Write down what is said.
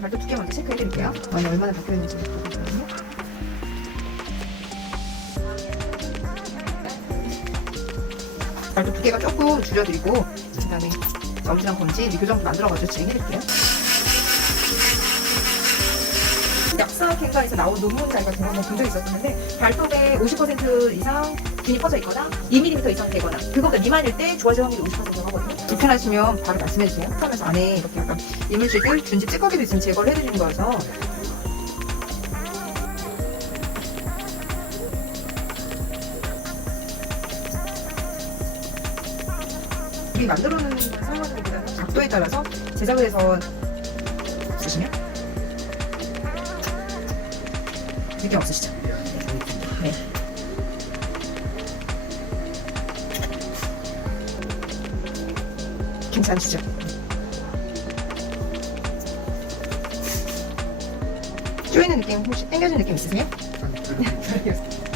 발톱 두께 먼저 체크해 드릴게요. 많이 얼마나 바뀌었는지 보거든요. 발톱 두께가 조금 줄여드리고 그 다음에 엄지랑 검지 이 교정 만들어가지고 진행해 드릴게요. 약사 캔가에서 나온 논문 자료가 제가 한번 본 적이 있었는데 발톱에 50% 이상 균이 퍼져 있거나 2mm 이상 되거나 그거보다 미만일 때 좋아질 확률이 50% 하거든요. 불편하시면 바로 말씀해 주세요. 하면서 안에 이렇게 약간 이물질들, 균집 찌꺼기도 있으면 제거를 해드리는 거여서 이 만들어 놓는 것보다는 각도에 따라서 제작을 해서 쓰시면 느낌 없으시죠? 네. 괜찮으시죠? 쪼이는 느낌 혹시 당겨진 느낌 있으세요?